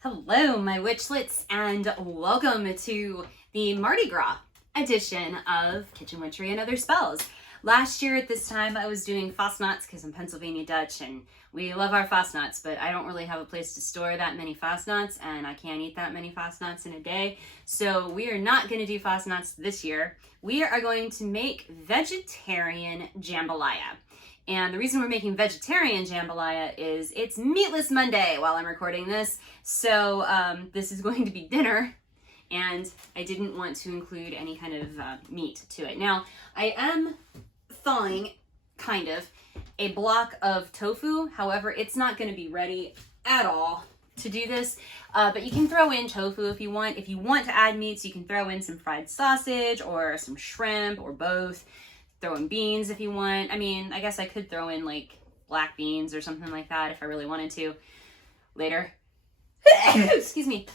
Hello, my witchlets, and welcome to the Mardi Gras edition of Kitchen Witchery and Other Spells. Last year at this time, I was doing Fastnachts because I'm Pennsylvania Dutch, and we love our Fastnachts, but I don't really have a place to store that many Fastnachts, and I can't eat that many Fastnachts in a day. So we are not going to do Fastnachts this year. We are going to make vegetarian jambalaya. And the reason we're making vegetarian jambalaya is it's Meatless Monday while I'm recording this. So this is going to be dinner, and I didn't want to include any kind of meat to it. Now, I am thawing, kind of, a block of tofu. However, it's not going to be ready at all to do this. But you can throw in tofu if you want. If you want to add meats, you can throw in some fried sausage or some shrimp or both. Throw in beans if you want. I mean, I guess I could throw in like black beans or something like that if I really wanted to later. Excuse me.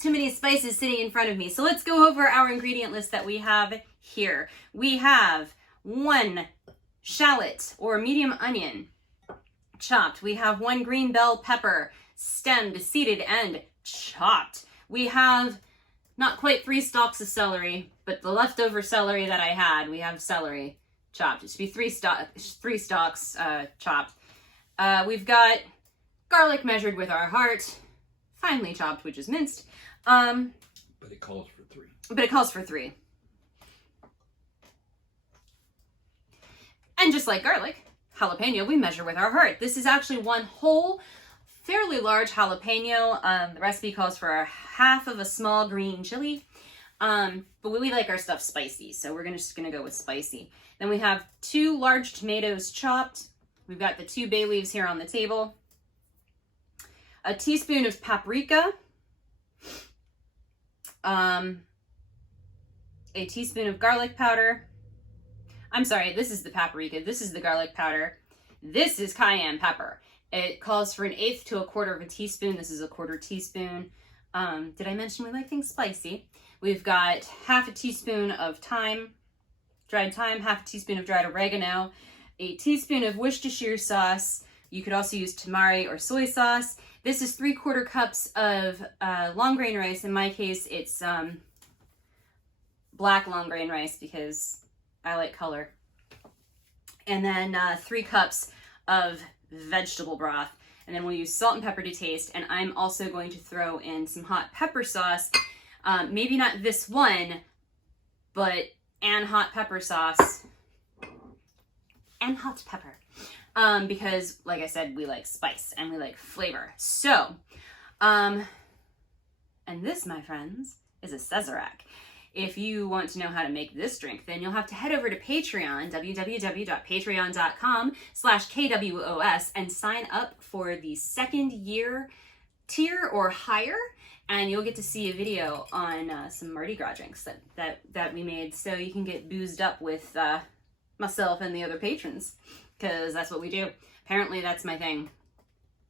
Too many spices sitting in front of me. So let's go over our ingredient list that we have here. We have 1 shallot or medium onion chopped. We have 1 green bell pepper stemmed, seeded, and chopped. We have not quite 3 stalks of celery, but the leftover celery that I had, we have celery chopped. It should be 3 stalks chopped. We've got garlic measured with our heart, finely chopped, which is minced. But it calls for 3. But it calls for 3. And just like garlic, jalapeno, we measure with our heart. This is actually 1 whole, fairly large jalapeno. The recipe calls for 1/2 of a small green chili. But we like our stuff spicy, so we're just gonna go with spicy. Then we have 2 large tomatoes chopped. We've got the 2 bay leaves here on the table. A teaspoon of paprika. A teaspoon of garlic powder. I'm sorry, this is the paprika. This is the garlic powder. This is cayenne pepper. It calls for 1/8 to 1/4 of a teaspoon. This is a 1/4 teaspoon. Did I mention we like things spicy? We've got 1/2 teaspoon of thyme, dried thyme, 1/2 teaspoon of dried oregano, a teaspoon of Worcestershire sauce. You could also use tamari or soy sauce. This is 3/4 cups of long grain rice. In my case, it's black long grain rice because I like color. And then 3 cups of vegetable broth. And then we'll use salt and pepper to taste. And I'm also going to throw in some hot pepper sauce. Maybe not this one, and hot pepper sauce. And hot pepper. Because, like I said, we like spice and we like flavor. So, and this, my friends, is a Sazerac. If you want to know how to make this drink, then you'll have to head over to Patreon, www.patreon.com/KWOS, and sign up for the 2nd year tier or higher, and you'll get to see a video on some Mardi Gras drinks that we made, so you can get boozed up with myself and the other patrons, because that's what we do. Apparently, that's my thing.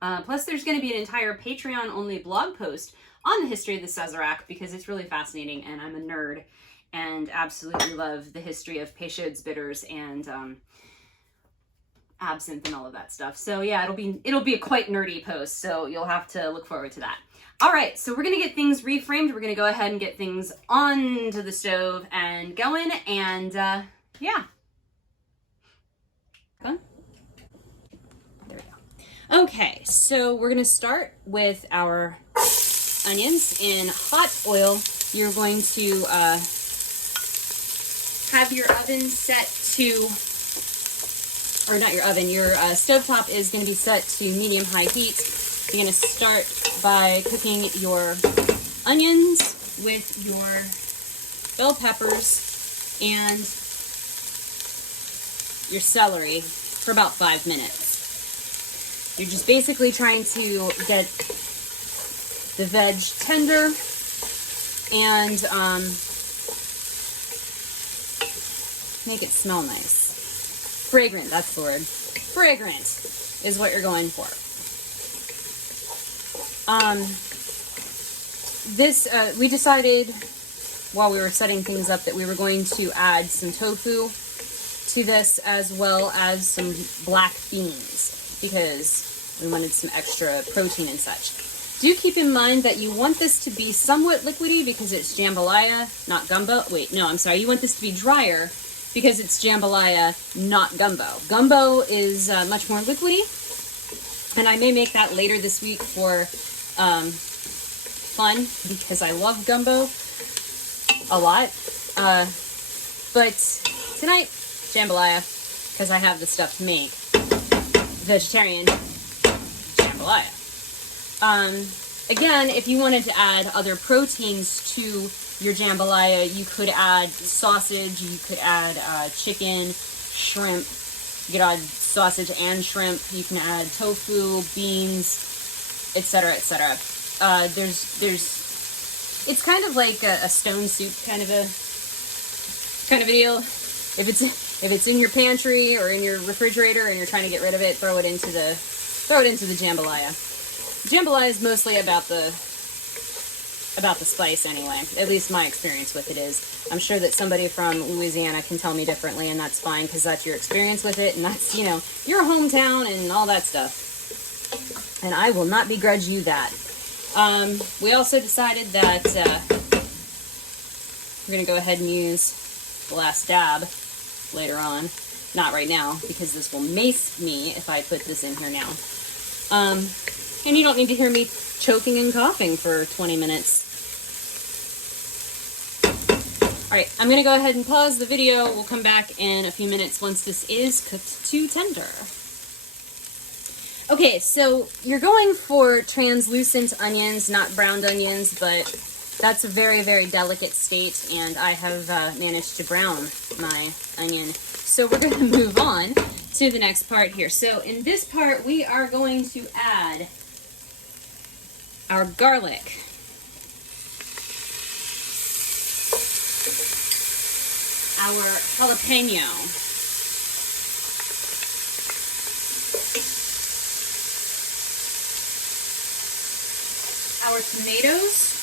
Plus, there's going to be an entire Patreon-only blog post on the history of the Sazerac, because it's really fascinating, and I'm a nerd and absolutely love the history of Peychaud's bitters and absinthe and all of that stuff. So yeah, it'll be a quite nerdy post, so you'll have to look forward to that. All right, so we're gonna get things reframed. We're gonna go ahead and get things onto the stove and going, and yeah. There we go. Okay, so we're gonna start with our onions in hot oil. You're going to have your oven set to, or not your oven, your stovetop is going to be set to medium-high heat. You're going to start by cooking your onions with your bell peppers and your celery for about 5 minutes. You're just basically trying to get the veg tender and make it smell nice. Fragrant, that's the word. Fragrant is what you're going for. We decided while we were setting things up that we were going to add some tofu to this, as well as some black beans, because we wanted some extra protein and such. Do keep in mind that you want this to be somewhat liquidy because it's jambalaya, not gumbo. Wait, no, I'm sorry. You want this to be drier because it's jambalaya, not gumbo. Gumbo is much more liquidy, and I may make that later this week for fun because I love gumbo a lot. But tonight, jambalaya, because I have the stuff to make vegetarian jambalaya. Again, if you wanted to add other proteins to your jambalaya, you could add sausage, you could add chicken, shrimp, you could add sausage and shrimp, you can add tofu, beans, etc., etc. It's kind of like a stone soup kind of a deal. If it's in your pantry or in your refrigerator and you're trying to get rid of it, throw it into the jambalaya. Jambalaya is mostly about the spice anyway. At least my experience with it is. I'm sure that somebody from Louisiana can tell me differently, and that's fine because that's your experience with it, and that's, you know, your hometown and all that stuff. And I will not begrudge you that. We also decided that we're going to go ahead and use the last dab later on. Not right now, because this will mace me if I put this in here now. And you don't need to hear me choking and coughing for 20 minutes. Alright, I'm going to go ahead and pause the video. We'll come back in a few minutes once this is cooked to tender. Okay, so you're going for translucent onions, not browned onions, but that's a very, very delicate state, and I have managed to brown my onion. So we're going to move on to the next part here. So in this part, we are going to add our garlic. Our jalapeno. Our tomatoes.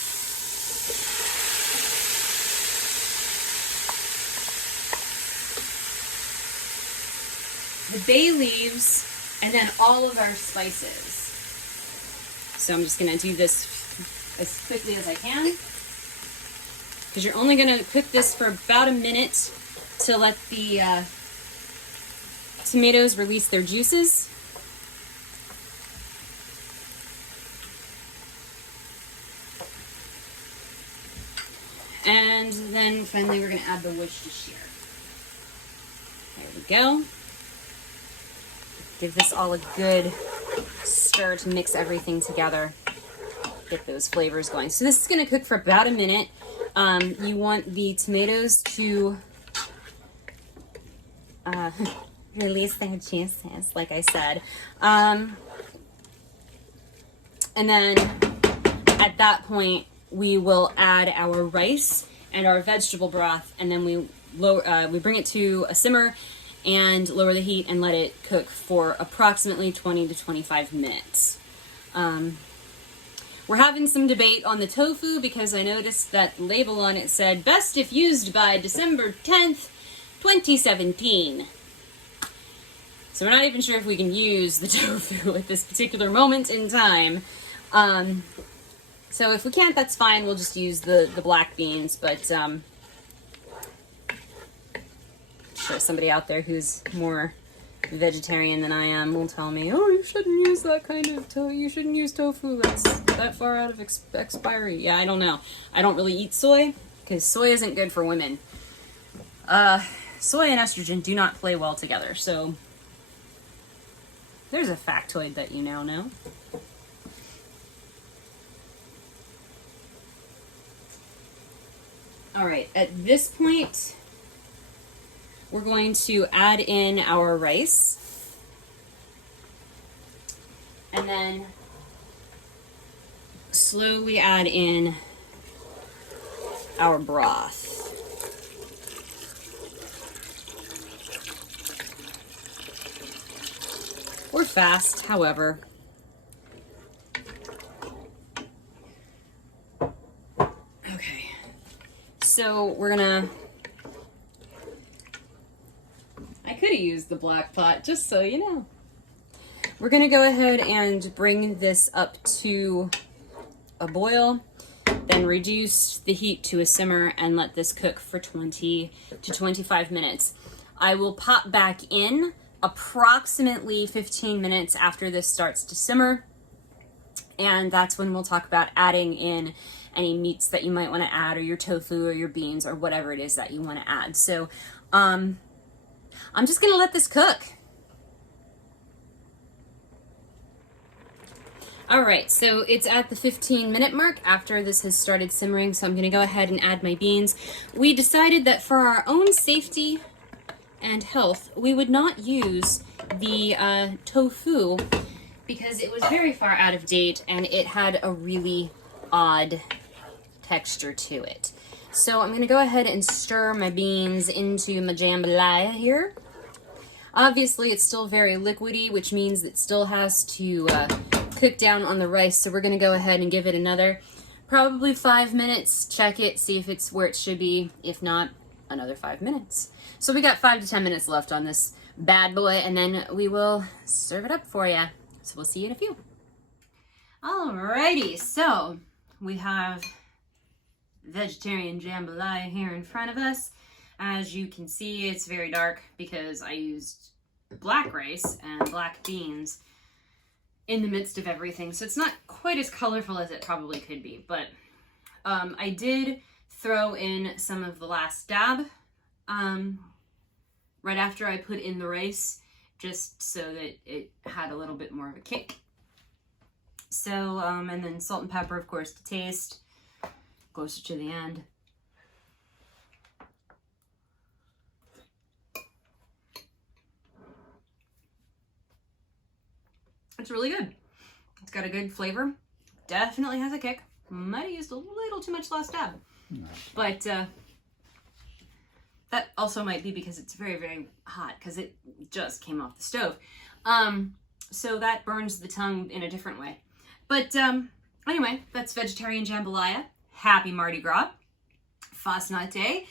The bay leaves, and then all of our spices. So I'm just going to do this as quickly as I can, because you're only going to cook this for about a minute to let the tomatoes release their juices. And then finally we're going to add the Worcestershire. There we go. Give this all a good stir to mix everything together. Get those flavors going. So this is going to cook for about a minute. You want the tomatoes to release their juices, like I said. And then at that point, we will add our rice and our vegetable broth, and then we bring it to a simmer and lower the heat and let it cook for approximately 20 to 25 minutes. We're having some debate on the tofu because I noticed that label on it said best if used by December 10th, 2017. So we're not even sure if we can use the tofu at this particular moment in time. So if we can't, that's fine. We'll just use the black beans, but I'm sure somebody out there who's more vegetarian than I am will tell me, oh, you shouldn't use that kind of tofu. You shouldn't use tofu. That's that far out of expiry. Yeah, I don't know. I don't really eat soy because soy isn't good for women. Soy and estrogen do not play well together. So there's a factoid that you now know. All right, at this point, we're going to add in our rice, and then slowly add in our broth. Or fast, however. Okay, so we're gonna, I could have used the black pot, just so you know. We're gonna go ahead and bring this up to a boil, then reduce the heat to a simmer and let this cook for 20 to 25 minutes. I will pop back in approximately 15 minutes after this starts to simmer, and that's when we'll talk about adding in any meats that you might want to add, or your tofu or your beans or whatever it is that you want to add. So I'm just gonna let this cook. All right, so it's at the 15-minute mark after this has started simmering, so I'm gonna go ahead and add my beans. We decided that for our own safety and health, we would not use the tofu because it was very far out of date and it had a really odd texture to it. So I'm gonna go ahead and stir my beans into my jambalaya here. Obviously, it's still very liquidy, which means it still has to cook down on the rice. So we're going to go ahead and give it another probably 5 minutes. Check it, see if it's where it should be. If not, another 5 minutes. So we got 5 to 10 minutes left on this bad boy, and then we will serve it up for you. So we'll see you in a few. Alrighty, so we have vegetarian jambalaya here in front of us. As you can see, it's very dark because I used black rice and black beans in the midst of everything. So it's not quite as colorful as it probably could be, but I did throw in some of the last dab right after I put in the rice, just so that it had a little bit more of a kick. So, and then salt and pepper, of course, to taste, closer to the end. It's really good. It's got a good flavor. Definitely has a kick. Might have used a little too much last dab. But that also might be because it's very, very hot because it just came off the stove. So that burns the tongue in a different way. But anyway, that's vegetarian jambalaya. Happy Mardi Gras. Fastnacht Day.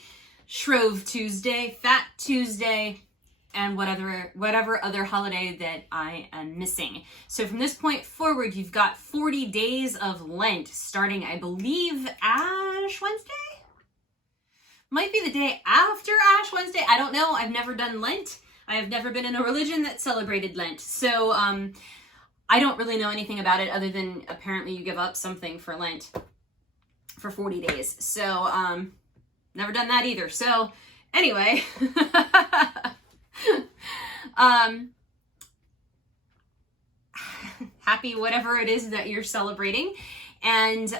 Shrove Tuesday. Fat Tuesday. And whatever other holiday that I am missing. So from this point forward, you've got 40 days of Lent, starting, I believe, Ash Wednesday? Might be the day after Ash Wednesday. I don't know. I've never done Lent. I have never been in a religion that celebrated Lent. So I don't really know anything about it other than apparently you give up something for Lent for 40 days. So never done that either. So anyway... happy whatever it is that you're celebrating. And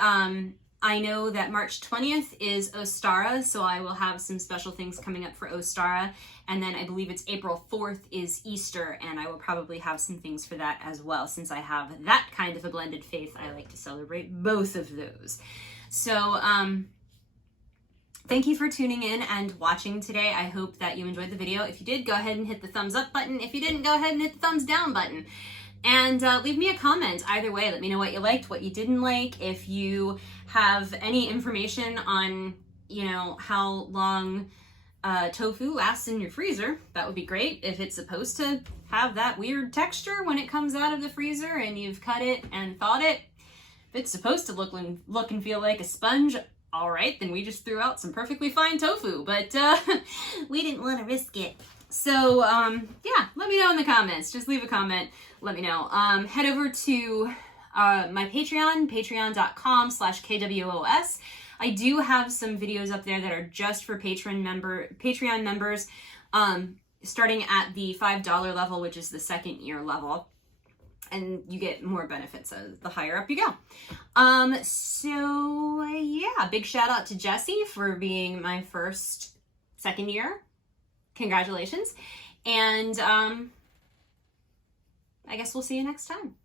I know that March 20th is Ostara, so I will have some special things coming up for Ostara. And then I believe it's April 4th is Easter, and I will probably have some things for that as well. Since I have that kind of a blended faith, I like to celebrate both of those. So thank you for tuning in and watching today. I hope that you enjoyed the video. If you did, go ahead and hit the thumbs up button. If you didn't, go ahead and hit the thumbs down button. And leave me a comment either way. Let me know what you liked, what you didn't like. If you have any information on, you know, how long tofu lasts in your freezer, that would be great. If it's supposed to have that weird texture when it comes out of the freezer and you've cut it and thawed it, if it's supposed to look and feel like a sponge, all right, then we just threw out some perfectly fine tofu, but we didn't want to risk it. So, yeah, let me know in the comments. Just leave a comment. Let me know. Head over to my Patreon, patreon.com/KWOS. I do have some videos up there that are just for Patreon members, starting at the $5 level, which is the second year level. And you get more benefits the higher up you go. So yeah, big shout out to Jessie for being my first second year. Congratulations. And I guess we'll see you next time.